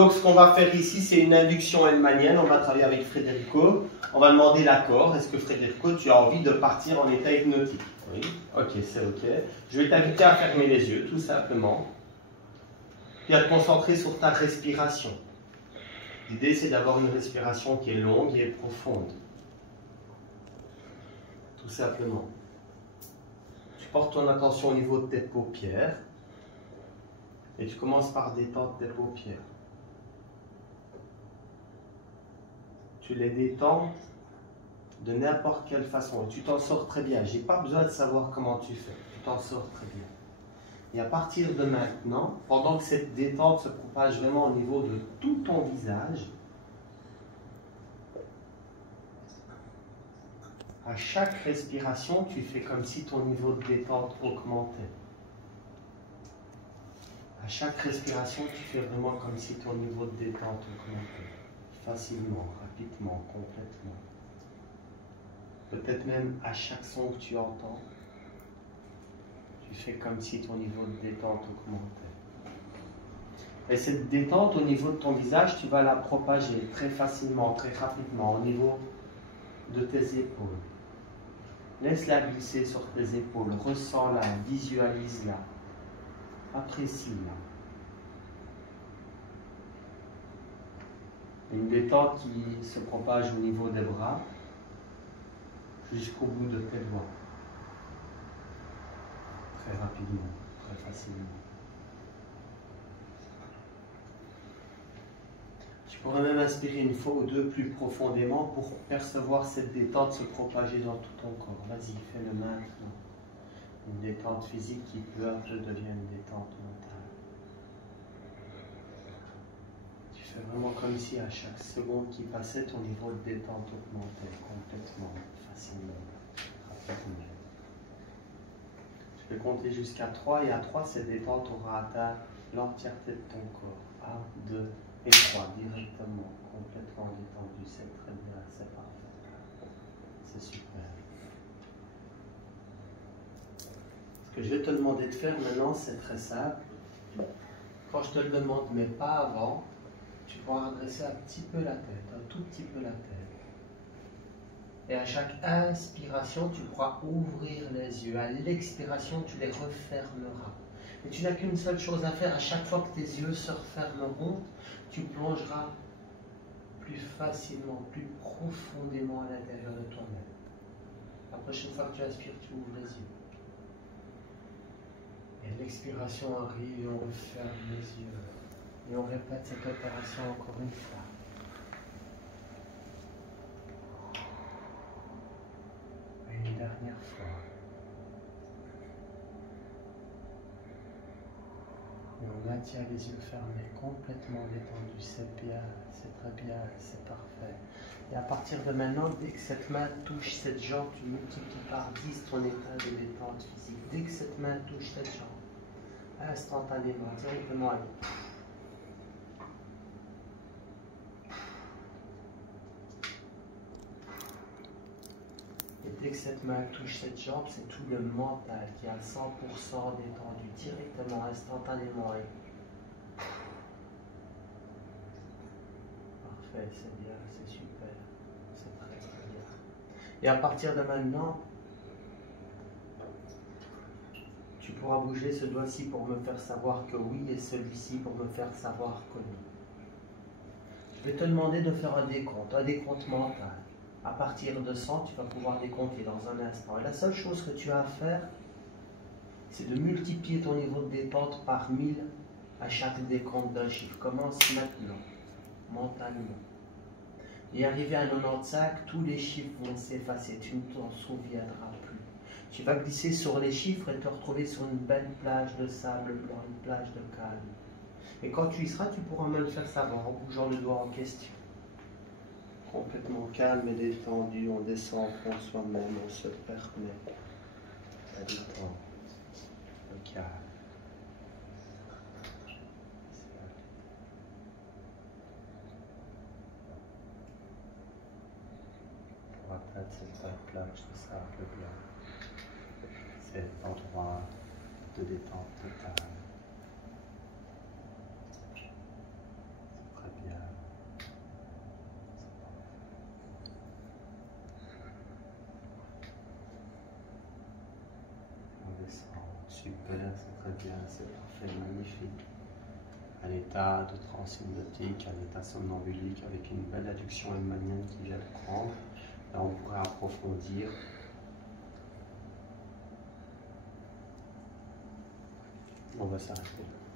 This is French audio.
Donc ce qu'on va faire ici, c'est une induction hellmanienne. On va travailler avec Federico. On va demander l'accord. Est-ce que Federico, tu as envie de partir en état hypnotique? Oui. Ok, c'est ok. Je vais t'inviter à fermer les yeux, tout simplement. Puis à te concentrer sur ta respiration. L'idée, c'est d'avoir une respiration qui est longue et profonde. Tout simplement. Tu portes ton attention au niveau de tes paupières. Et tu commences par détendre tes paupières. Tu les détends de n'importe quelle façon. Et tu t'en sors très bien. Je n'ai pas besoin de savoir comment tu fais. Tu t'en sors très bien. Et à partir de maintenant, pendant que cette détente se propage vraiment au niveau de tout ton visage, à chaque respiration, tu fais comme si ton niveau de détente augmentait. À chaque respiration, tu fais vraiment comme si ton niveau de détente augmentait. Facilement, rapidement, complètement. Peut-être même à chaque son que tu entends, tu fais comme si ton niveau de détente augmentait. Et cette détente au niveau de ton visage, tu vas la propager très facilement, très rapidement, au niveau de tes épaules. Laisse-la glisser sur tes épaules, ressens-la, visualise-la, apprécie-la. Une détente qui se propage au niveau des bras jusqu'au bout de tes doigts. Très rapidement, très facilement. Tu pourrais même inspirer une fois ou deux plus profondément pour percevoir cette détente se propager dans tout ton corps. Vas-y, fais-le maintenant. Une détente physique qui peu à peu devient une détente mentale. Tu fais vraiment comme si à chaque seconde qui passait, ton niveau de détente augmentait complètement, facilement, rapidement. Je vais compter jusqu'à 3 et à 3, cette détente aura atteint l'entièreté de ton corps. 1, 2 et 3, directement, complètement détendu. C'est très bien, c'est parfait. C'est super. Ce que je vais te demander de faire maintenant, c'est très simple. Quand je te le demande, mais pas avant, tu pourras redresser un petit peu la tête, un tout petit peu la tête. Et à chaque inspiration, tu pourras ouvrir les yeux. À l'expiration, tu les refermeras. Et tu n'as qu'une seule chose à faire. À chaque fois que tes yeux se refermeront, tu plongeras plus facilement, plus profondément à l'intérieur de toi-même. La prochaine fois que tu inspires, tu ouvres les yeux. Et l'expiration arrive et on referme les yeux. Et on répète cette opération encore une fois. Une dernière fois. Et on maintient les yeux fermés, complètement détendus. C'est bien, c'est très bien, c'est parfait. Et à partir de maintenant, dès que cette main touche cette jambe, tu multiplies par 10 ton état de détente physique. Dès que cette main touche cette jambe, instantanément, directement, et dès que cette main touche cette jambe, c'est tout le mental qui est à 100% détendu, directement, instantanément. Parfait, c'est bien, c'est super, c'est très très bien. Et à partir de maintenant, tu pourras bouger ce doigt-ci pour me faire savoir que oui et celui-ci pour me faire savoir que non. Je vais te demander de faire un décompte mental. À partir de 100, tu vas pouvoir décompter dans un instant. Et la seule chose que tu as à faire, c'est de multiplier ton niveau de détente par 1000 à chaque décompte d'un chiffre. Commence maintenant, mentalement. Et arrivé à 95, tous les chiffres vont s'effacer. Tu ne t'en souviendras plus. Tu vas glisser sur les chiffres et te retrouver sur une belle plage de sable blanc, une plage de calme. Et quand tu y seras, tu pourras me le faire savoir en bougeant le doigt en question. Complètement calme et détendu, on descend en soi-même, on se permet la détente, le calme. Pour atteindre cette belle plage de sable blanc, cet endroit de détente totale. Super, c'est très bien, c'est parfait, magnifique. Un état de transe hypnotique, un état somnambulique avec une belle adduction hémanienne qui vient de prendre. Là, on pourrait approfondir. On va s'arrêter là.